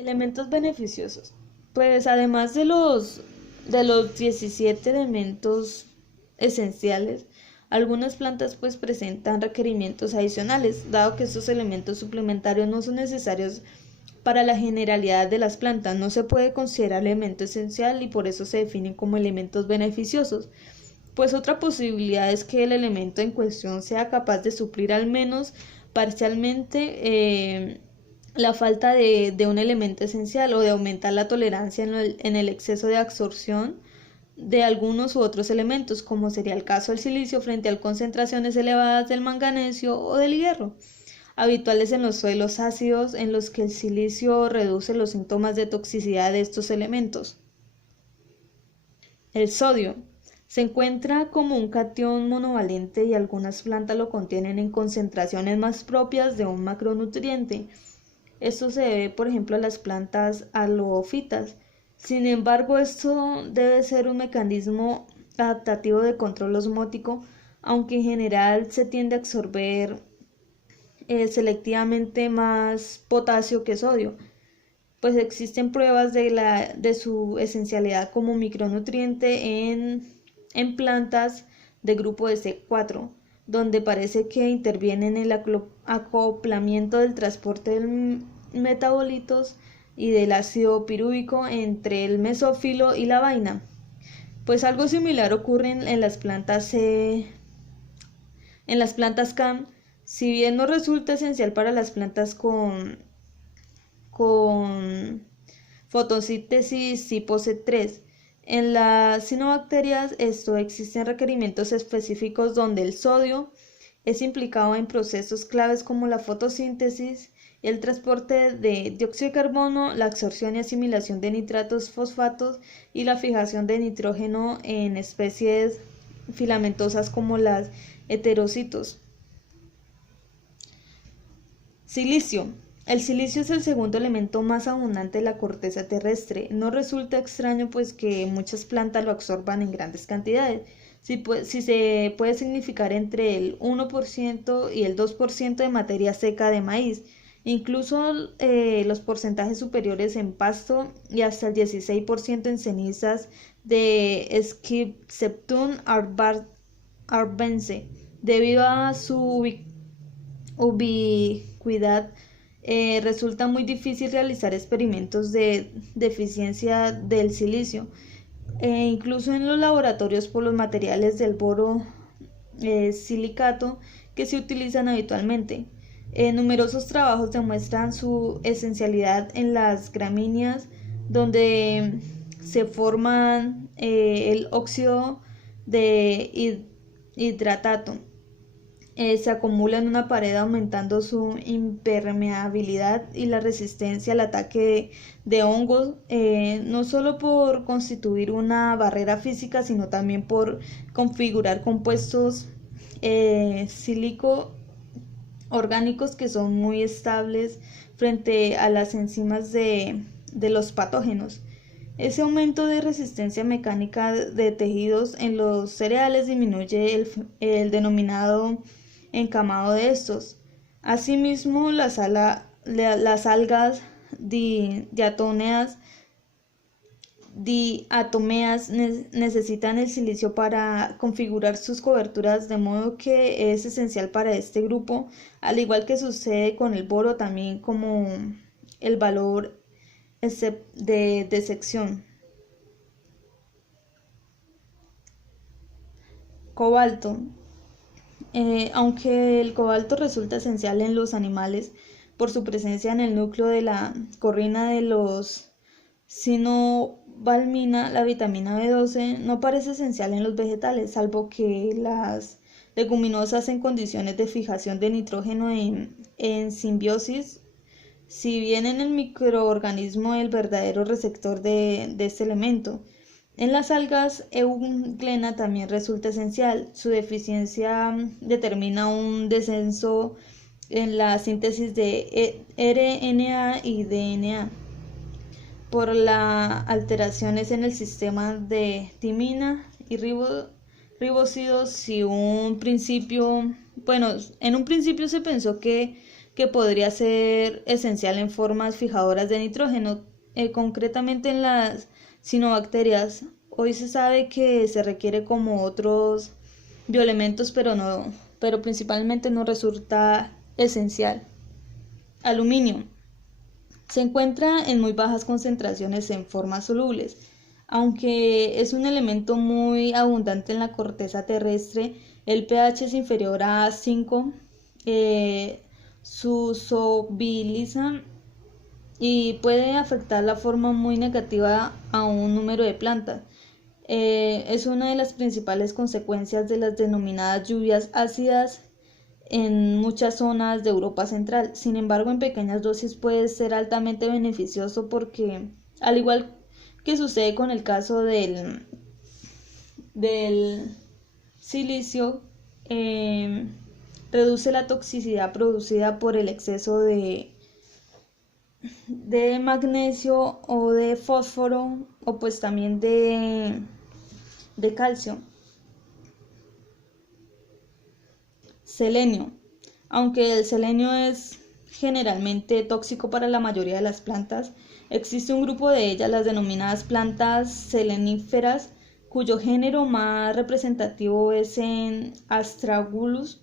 Elementos beneficiosos. Pues además de los 17 elementos esenciales, algunas plantas pues presentan requerimientos adicionales, dado que estos elementos suplementarios no son necesarios para la generalidad de las plantas. No se puede considerar elemento esencial y por eso se definen como elementos beneficiosos. Pues otra posibilidad es que el elemento en cuestión sea capaz de suplir al menos parcialmente la falta de un elemento esencial o de aumentar la tolerancia en el exceso de absorción de algunos u otros elementos, como sería el caso del silicio frente a concentraciones elevadas del manganesio o del hierro, habituales en los suelos ácidos en los que el silicio reduce los síntomas de toxicidad de estos elementos. El sodio se encuentra como un catión monovalente y algunas plantas lo contienen en concentraciones más propias de un macronutriente. Esto se debe, por ejemplo, a las plantas halófitas. Sin embargo, esto debe ser un mecanismo adaptativo de control osmótico, aunque en general se tiende a absorber selectivamente más potasio que sodio, pues existen pruebas de su esencialidad como micronutriente en plantas de grupo de C4, donde parece que interviene en el acoplamiento del transporte de metabolitos y del ácido pirúvico entre el mesófilo y la vaina. Pues algo similar ocurre en las plantas CAM, si bien no resulta esencial para las plantas con fotosíntesis tipo C3. En las cianobacterias existen requerimientos específicos donde el sodio es implicado en procesos claves como la fotosíntesis, el transporte de dióxido de carbono, la absorción y asimilación de nitratos fosfatos y la fijación de nitrógeno en especies filamentosas como las heterocitos. Silicio. El silicio es el segundo elemento más abundante de la corteza terrestre. No resulta extraño pues que muchas plantas lo absorban en grandes cantidades. Si se puede significar entre el 1% y el 2% de materia seca de maíz, incluso los porcentajes superiores en pasto y hasta el 16% en cenizas de Scypseptum arvense, debido a su ubicuidad. Resulta muy difícil realizar experimentos de deficiencia del silicio, incluso en los laboratorios por los materiales del boro silicato que se utilizan habitualmente. Numerosos trabajos demuestran su esencialidad en las gramíneas, donde se forman el óxido de hidratato. Se acumula en una pared aumentando su impermeabilidad y la resistencia al ataque de hongos, no solo por constituir una barrera física, sino también por configurar compuestos sílico orgánicos que son muy estables frente a las enzimas de los patógenos. Ese aumento de resistencia mecánica de tejidos en los cereales disminuye el denominado encamado de estos. Asimismo, las algas diatomeas necesitan el silicio para configurar sus coberturas, de modo que es esencial para este grupo, al igual que sucede con el boro, también como el valor de sección. Cobalto. Aunque el cobalto resulta esencial en los animales por su presencia en el núcleo de la corrina de los cinobalmina, la vitamina B12 no parece esencial en los vegetales, salvo que las leguminosas en condiciones de fijación de nitrógeno en simbiosis, si bien en el microorganismo el verdadero receptor de este elemento. En las algas, euglena también resulta esencial. Su deficiencia determina un descenso en la síntesis de RNA y DNA por las alteraciones en el sistema de timina y ribósidos. En un principio se pensó que que podría ser esencial en formas fijadoras de nitrógeno, concretamente en las cianobacterias. Hoy se sabe que se requiere como otros bioelementos, pero principalmente no resulta esencial. Aluminio. Se encuentra en muy bajas concentraciones en formas solubles. Aunque es un elemento muy abundante en la corteza terrestre, el pH es inferior a 5, su solubiliza y puede afectar la forma muy negativa a un número de plantas. Es una de las principales consecuencias de las denominadas lluvias ácidas en muchas zonas de Europa Central. Sin embargo, en pequeñas dosis puede ser altamente beneficioso porque, al igual que sucede con el caso del silicio, reduce la toxicidad producida por el exceso de magnesio o de fósforo o pues también de calcio. Selenio. Aunque el selenio es generalmente tóxico para la mayoría de las plantas, existe un grupo de ellas, las denominadas plantas seleníferas, cuyo género más representativo es en Astragalus,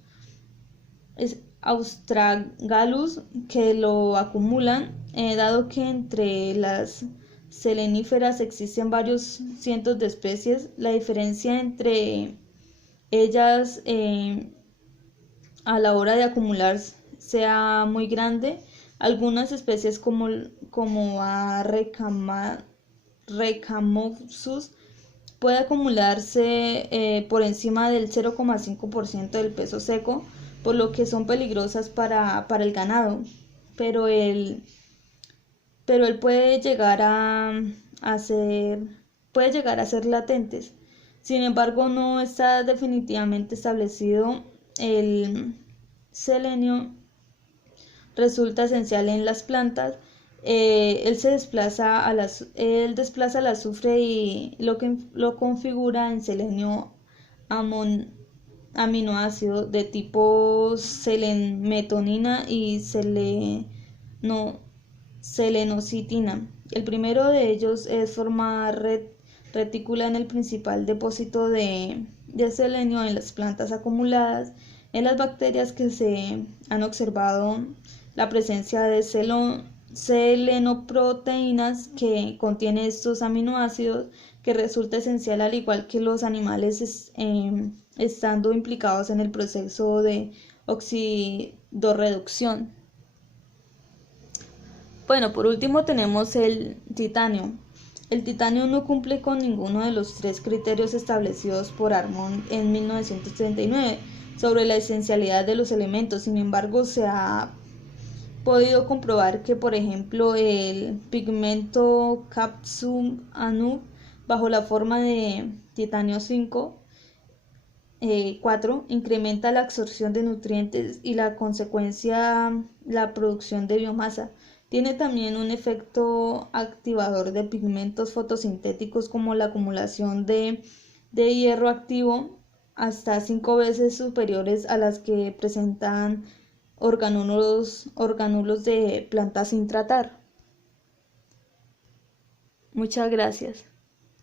que lo acumulan, dado que entre las seleníferas existen varios cientos de especies. La diferencia entre ellas a la hora de acumular sea muy grande. Algunas especies como Recamopsus puede acumularse por encima del 0,5% del peso seco, por lo que son peligrosas para el ganado, pero él puede llegar a ser latentes. Sin embargo, no está definitivamente establecido. El selenio resulta esencial en las plantas. Él desplaza el azufre y lo configura en selenio aminoácido de tipo selenmetonina y selenocitina. El primero de ellos es formar retícula en el principal depósito de selenio en las plantas acumuladas. En las bacterias que se han observado la presencia de selenoproteínas que contienen estos aminoácidos, que resulta esencial al igual que los animales estando implicados en el proceso de oxidorreducción. Bueno, por último tenemos el titanio. El titanio no cumple con ninguno de los 3 criterios establecidos por Armond en 1939 sobre la esencialidad de los elementos. Sin embargo, se ha podido comprobar que, por ejemplo, el pigmento Capsum anub bajo la forma de titanio 4 incrementa la absorción de nutrientes y la producción de biomasa. Tiene también un efecto activador de pigmentos fotosintéticos como la acumulación de hierro activo hasta 5 veces superiores a las que presentan organulos de plantas sin tratar. Muchas gracias.